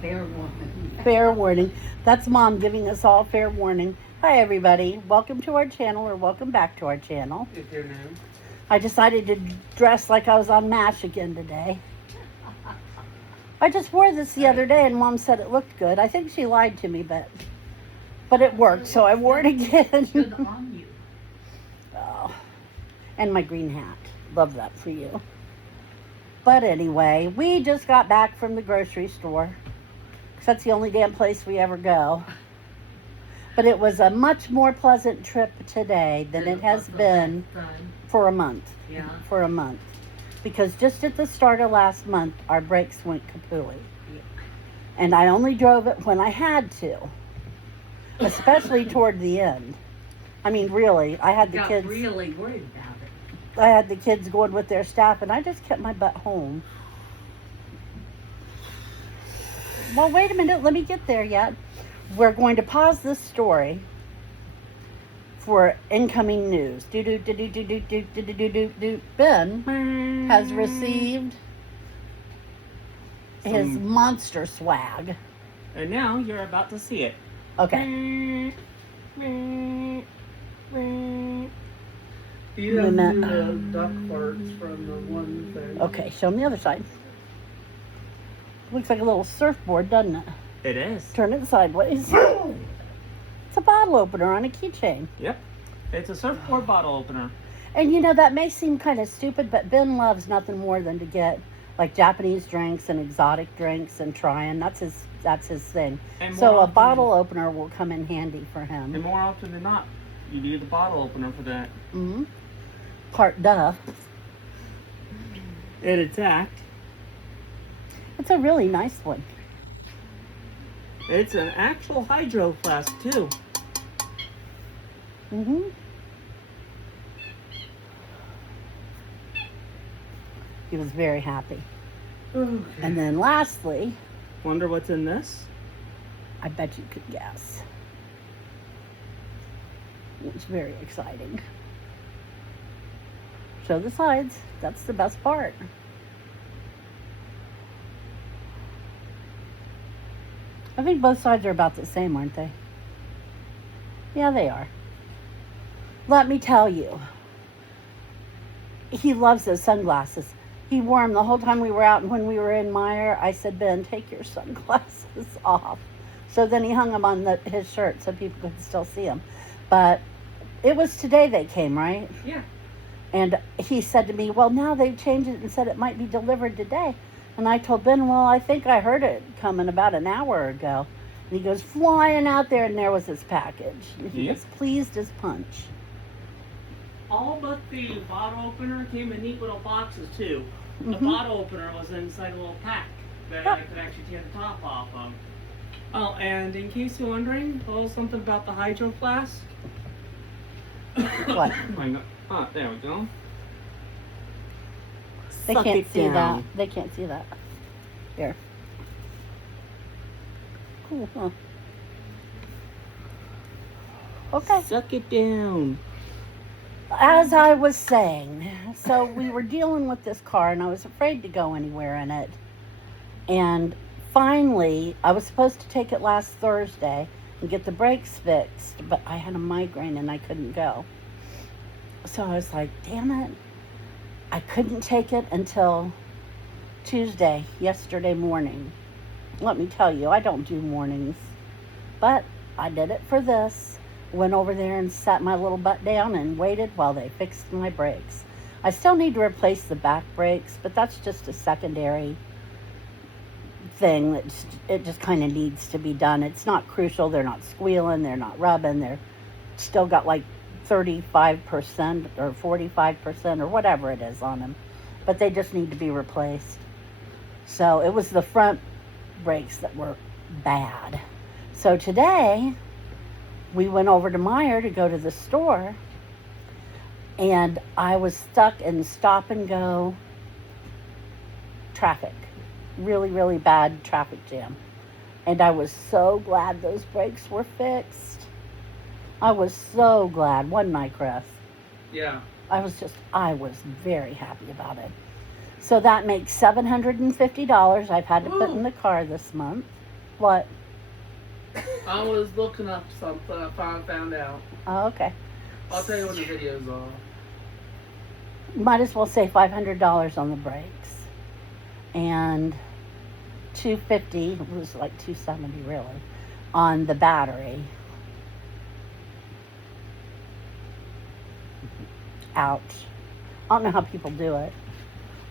Fair warning. Fair warning. That's Mom giving us all fair warning. Hi, everybody. Welcome to our channel, or welcome back to our channel. Is your name? I decided to dress like I was on MASH again today. I just wore this the other day, and Mom said it looked good. I think she lied to me, but it worked, so I wore it Good again. on you. Oh, and my green hat. Love that for you. But anyway, we just got back from the grocery store. That's the only damn place we ever go. But it was a much more pleasant trip today than it has been for a month. Yeah. For a month. Because just at the start of last month, our brakes went kapooey. Yeah. And I only drove it when I had to. Especially toward the end. I mean, really, I had the Got kids. really worried about it. I had the kids going with their staff, and I just kept my butt home. Well, wait a minute. Let me get there yet. We're going to pause this story for incoming news. Ben has received his monster swag. And now you're about to see it. Okay. You have to do the duck farts from the one thing. Okay, show them the other side. Looks like a little surfboard, doesn't it? It is. Turn it sideways. It's a bottle opener on a keychain. Yep. It's a surfboard bottle opener. And you know, that may seem kind of stupid, but Ben loves nothing more than to get like Japanese drinks and exotic drinks and trying. That's his thing. So a bottle opener will come in handy for him. And more often than not, you need the bottle opener for that. Mm-hmm. Part duh. And it's act. It's a really nice one. It's an actual hydro flask too. Mm-hmm. He was very happy. Okay. And then lastly, Wonder what's in this? I bet you could guess. It's very exciting. Show the sides. That's the best part. I think both sides are about the same, aren't they? Yeah, they are. Let me tell you, he loves those sunglasses. He wore them the whole time we were out, and when we were in Meijer, I said, Ben, take your sunglasses off. So then he hung them on his shirt so people could still see them. But it was today they came, right? Yeah. And he said to me, well, now they've changed it and said it might be delivered today. And I told Ben, well, I think I heard it coming about an hour ago. And he goes flying out there, and there was his package. And he was pleased as punch. All but the bottle opener came in neat little boxes too. The Mm-hmm. bottle opener was inside a little pack that I could actually tear the top off of. Oh, and in case you're wondering, a little something about the hydro flask. What? Oh, there we go. They Suck can't it see down. that. They can't see that. Here. Cool, huh? Okay. Suck it down. As I was saying, so we were dealing with this car, and I was afraid to go anywhere in it. And finally, I was supposed to take it last Thursday and get the brakes fixed, but I had a migraine and I couldn't go. So I was like, damn it. I couldn't take it until Tuesday, yesterday morning. Let me tell you, I don't do mornings. But I did it for this. Went over there and sat my little butt down and waited while they fixed my brakes. I still need to replace the back brakes, but that's just a secondary thing that it just kind of needs to be done. It's not crucial. They're not squealing. They're not rubbing. They're still got like 35% or 45% or whatever it is on them. But they just need to be replaced. So it was the front brakes that were bad. So today we went over to Meijer to go to the store, and I was stuck in stop and go traffic. Really, really bad traffic jam. And I was so glad those brakes were fixed. I was so glad, wasn't I, Chris? Yeah. I was very happy about it. So that makes $750 I've had to put in the car this month. What? I was looking up something. I found out. Oh, okay. I'll tell you when the video's on. Might as well say $500 on the brakes. And $250, it was like $270 really, on the battery. Ouch. I don't know how people do it.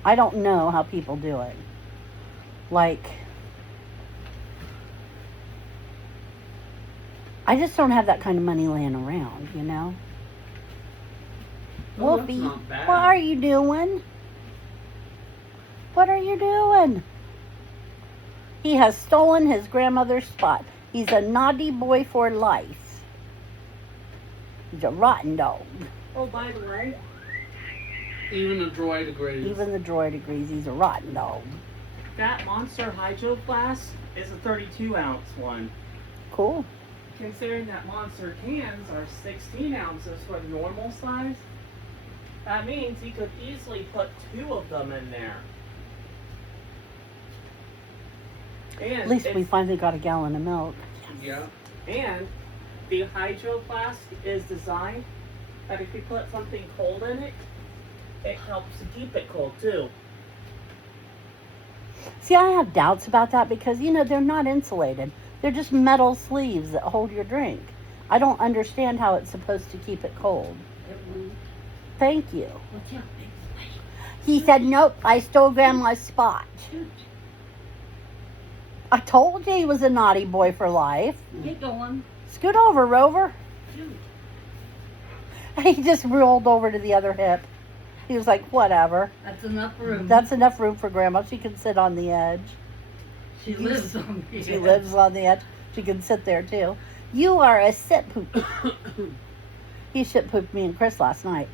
I don't know how people do it. Like, I just don't have that kind of money laying around, you know? Oh, that's Wolfie, not bad. what are you doing? What are you doing? He has stolen his grandmother's spot. He's a naughty boy for life. He's a rotten dog. Oh, by the way, Even the droid agrees. Even the droid agrees he's a rotten dog. that Monster Hydro Flask is a 32-ounce one. Cool. Considering that Monster cans are 16 ounces for the normal size, that means he could easily put 2 of them in there. And At least we it's- finally got a gallon of milk. Yeah. And the Hydro Flask is designed that if you put something cold in it, it helps to keep it cold too. See, I have doubts about that because, you know, they're not insulated. They're just metal sleeves that hold your drink. I don't understand how it's supposed to keep it cold. It won't. Thank you. Watch out, big boy. He said, nope, I stole Grandma's spot. Shoot. I told you he was a naughty boy for life. Get going. Scoot over, Rover. Shoot. He just rolled over to the other hip. He was like, whatever. That's enough room. That's enough room for Grandma. She can sit on the edge. She lives on the She edge. lives on the edge. She can sit there too. You are a sit poop. He shit pooped me and Chris last night.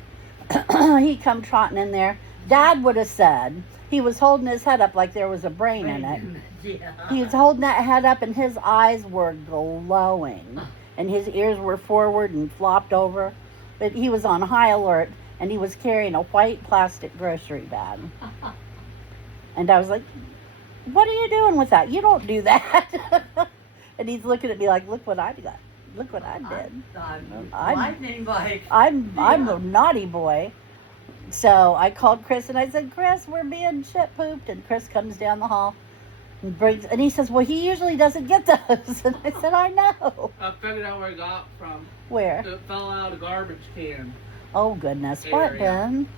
He come trotting in there. Dad would have said he was holding his head up like there was a brain in it. Yeah. He was holding that head up and his eyes were glowing. And his ears were forward and flopped over. But he was on high alert and he was carrying a white plastic grocery bag. And I was like, what are you doing with that? You don't do that. And he's looking at me like, look what I got. Look what I did. I'm I'm- lightning bike. I'm Yeah. a naughty boy. So I called Chris and I said, Chris, we're being shit pooped. And Chris comes down the hall and he says, well, he usually doesn't get those. And I said, I know. I figured out where I got it from. Where? It fell out of a garbage can. Oh, goodness. What, Area. Ben?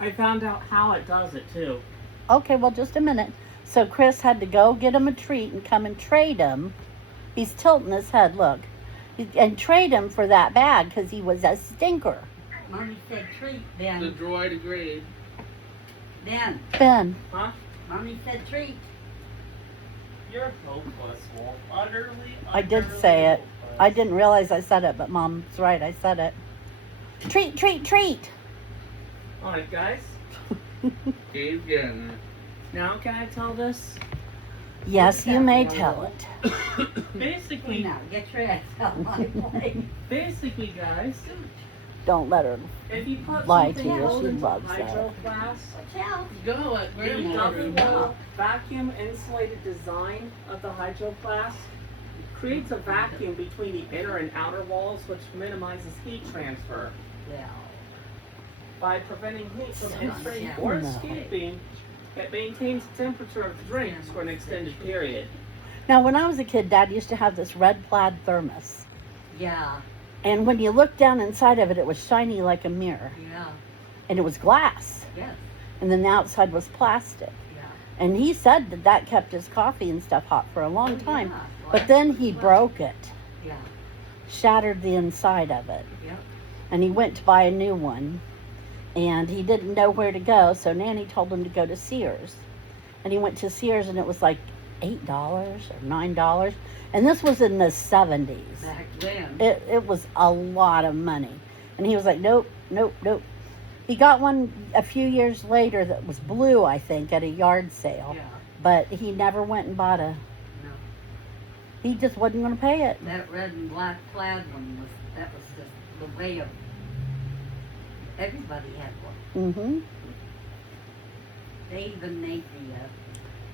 I found out how it does it too. Okay, well, just a minute. So Chris had to go get him a treat and come and trade him. He's tilting his head, look. And trade him for that bag because he was a stinker. Mommy said treat, The Ben. droid agreed. Ben. Ben, Huh? Mommy said treat. You're hopeless, Wolf. Utterly, I did utterly say it. hopeless. I didn't realize I said it, but Mom's right. I said it. Treat, treat, treat. Alright, guys. Keep getting it. Now can I tell this? Yes, you may tell it. Hey, Basically, now, get your ass out of my plate. basically, guys, Don't let her. if you put Lie something to you, cold she into loves a hydro that. flask, Watch out. Go let the Grandma double vacuum insulated design of the hydro flask creates a vacuum between the inner and outer walls, which minimizes heat transfer. Yeah. By preventing heat from So entering yeah. or No. escaping, it maintains the temperature of the drinks for an extended period. Now, when I was a kid, Dad used to have this red plaid thermos. Yeah. And when you looked down inside of it, it was shiny like a mirror. Yeah. And it was glass. Yes. And then the outside was plastic. Yeah. And he said that that kept his coffee and stuff hot for a long time. Yeah. But then he broke it, Yeah. shattered the inside of it. Yep. And he went to buy a new one. And he didn't know where to go, so Nanny told him to go to Sears. And he went to Sears and it was like $8 or $9. And this was in the 70s. Back then. It was a lot of money. And he was like, nope, nope, nope. He got one a few years later that was blue, I think, at a yard sale. Yeah. But he never went and bought a, No. he just wasn't going to pay it. That red and black plaid one that was just the way of, everybody had one. Mm-hmm. They even made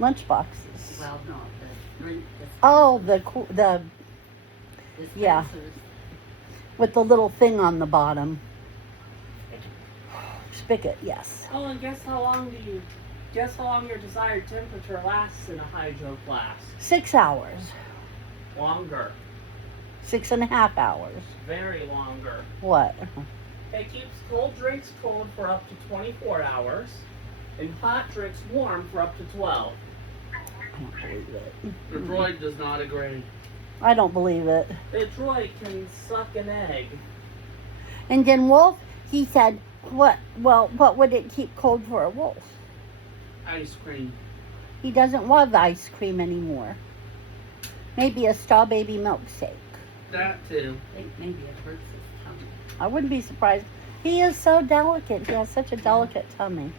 Lunchboxes. Well, no, the drink Oh, dispensers. the yeah. Dispensers. with the little thing on the bottom. Spigot, yes. Oh, and guess how long your desired temperature lasts in a hydro flask? 6 hours. Longer. 6.5 hours. Very longer. What? It keeps cold drinks cold for up to 24 hours, and hot drinks warm for up to 12. I don't believe it. The droid does not agree. I don't believe it. The droid can suck an egg. And then Wolf, he said, what would it keep cold for a wolf? Ice cream. He doesn't love ice cream anymore. Maybe a straw baby milkshake. That too. I think maybe it hurts his tummy. I wouldn't be surprised. He is so delicate. He has such a delicate tummy.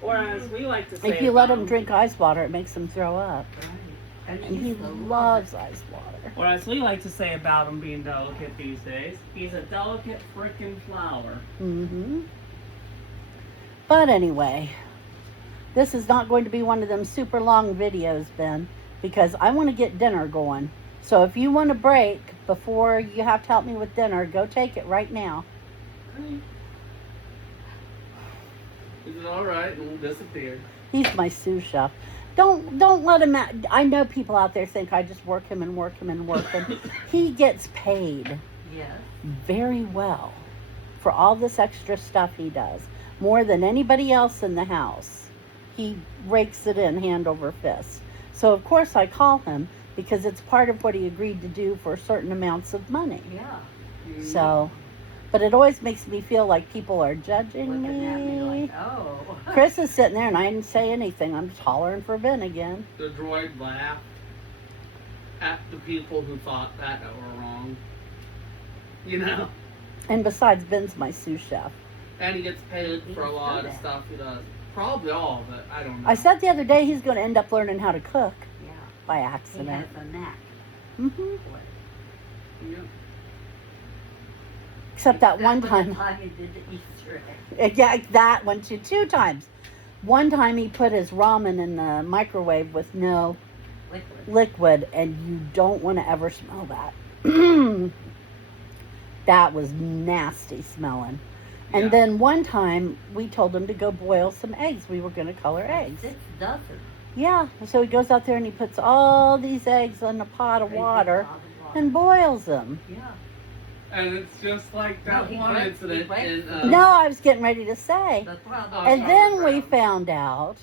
Or as we like to say, If you let him drink ice water, it makes him throw up. Right. And And he used to love loves it. ice water. or as we like to say about him being delicate these days, he's a delicate frickin' flower. Mm-hmm. But anyway, this is not going to be one of them super long videos, Ben, because I want to get dinner going. So if you want a break before you have to help me with dinner, go take it right now. Is it alright? And we'll disappear. He's my sous chef. Don't let him out. I know people out there think I just work him and work him and work him. He gets paid Yes. very well for all this extra stuff he does. More than anybody else in the house. He rakes it in hand over fist. So of course I call him because it's part of what he agreed to do for certain amounts of money. Yeah. So, but it always makes me feel like people are judging Looking at me me. like, oh. Chris is sitting there and I didn't say anything. I'm just hollering for Ben again. The droid laughed at the people who thought that were wrong. You know? And besides, Ben's my sous chef. And he gets paid for a lot of stuff he does. Probably all of it. I don't know. I said the other day he's going to end up learning how to cook Yeah. by He accident. has a knack hmm for it. Yeah. Except that one Except for the time. time he did the Easter egg. Yeah, that one too. 2 times. One time he put his ramen in the microwave with no Liquid. liquid, and you don't want to ever smell that. That was nasty smelling. And Yeah. then one time we told him to go boil some eggs. We were going to color eggs. 6 dozen. Yeah, so he goes out there and he puts all these eggs in a pot of Great big water pot of water. and boils them. Yeah. And it's just like that No, he one breaks- he incident breaks in. the- No, I was getting ready to say. That's what Oh, And Charlie then we Brown. found out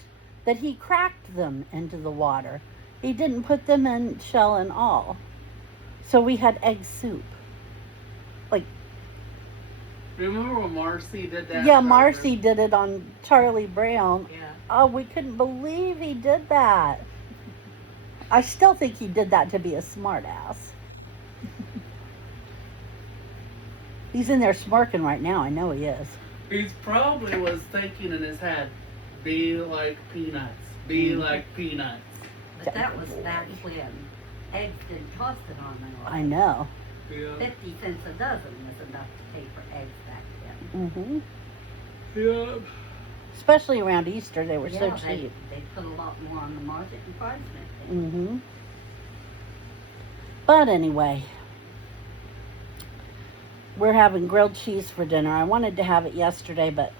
that he cracked them into the water. He didn't put them in shell and all. So we had egg soup. Remember when Marcy did that? Yeah, Marcy did it on Charlie Brown. Yeah. Oh, we couldn't believe he did that. I still think he did that to be a smart ass. He's in there smirking right now. I know he is. He probably was thinking in his head, be like peanuts. Be Mhm. like peanuts. But that was back when eggs didn't cost an arm and a I leg. know. Yeah. 50 cents a dozen was enough to pay for eggs back then. hmm Yeah. Especially around Easter, they were so Yeah, cheap. they put a lot more on the market and price it. hmm But anyway, we're having grilled cheese for dinner. I wanted to have it yesterday, but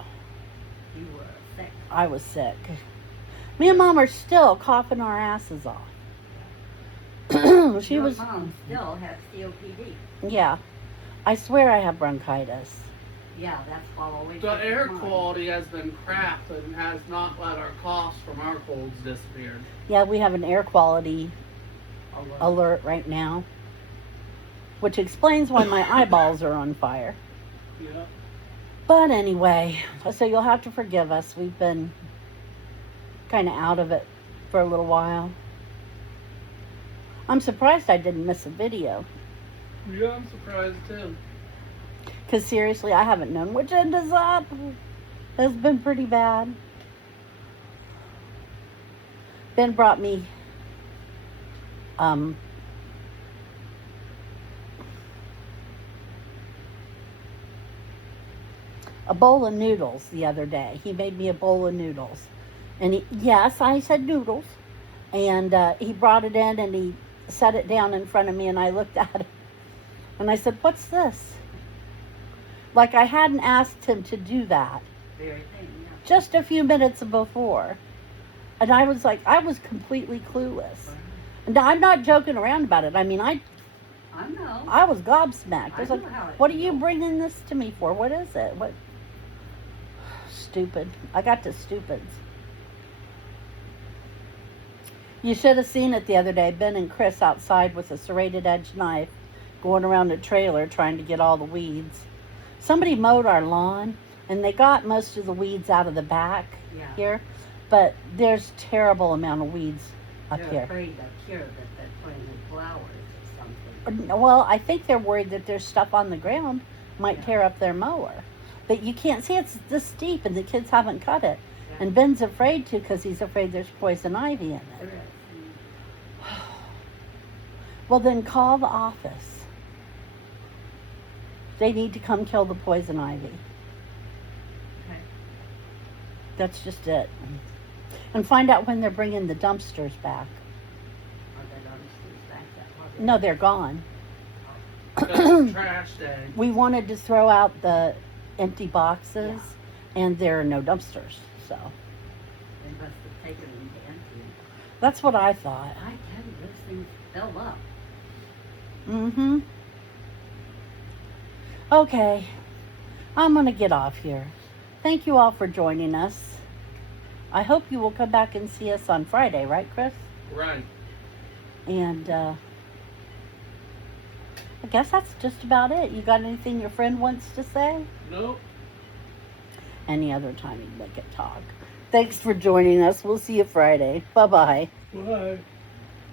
You were sick. I was sick. Me and Mom are still coughing our asses off. She Your was, mom still has COPD. yeah. I swear I have bronchitis. Yeah, that's probably. The air quality has been crap and has not let our coughs from our colds disappear. Yeah, we have an air quality alert right now, which explains why my eyeballs are on fire. Yeah. But anyway, so you'll have to forgive us. We've been kind of out of it for a little while. I'm surprised I didn't miss a video. Yeah, I'm surprised too. Because seriously, I haven't known which end is up. It's been pretty bad. Ben brought me a bowl of noodles the other day. He made me a bowl of noodles. And yes, I said noodles. And he brought it in and he set it down in front of me, and I looked at it. And I said, "What's this?" Like I hadn't asked him to do that Very thing, yeah. just a few minutes before. And I was like, I was completely clueless. And I'm not joking around about it. I mean, I know. I was gobsmacked. I was I like, know how it "What are you feels. bringing this to me for? What is it? What?" Stupid. I got to stupids. You should have seen it the other day. Ben and Chris outside with a serrated edge knife going around a trailer trying to get all the weeds. Somebody mowed our lawn and they got most of the weeds out of the back Yeah. here, but there's terrible amount of weeds up They're here. afraid up here that they're planting flowers or something. Well, I think they're worried that there's stuff on the ground might Yeah. tear up their mower. But you can't see, it's this steep and the kids haven't cut it. Yeah. And Ben's afraid to because he's afraid there's poison ivy in There it. is. Well, then call the office. They need to come kill the poison ivy. Okay. That's just it. And find out when they're bringing the dumpsters back. Are they dumpsters back that far? No, they're gone. That's trash day. We wanted to throw out the empty boxes, and there are no dumpsters. So They must have taken them to empty. that's what I thought. I tell you, those things fill up. Mm-hmm. Okay. I'm going to get off here. Thank you all for joining us. I hope you will come back and see us on Friday, right, Chris? Right. And I guess that's just about it. You got anything your friend wants to say? Nope. Any other time you make it talk. Thanks for joining us. We'll see you Friday. Bye-bye. Bye.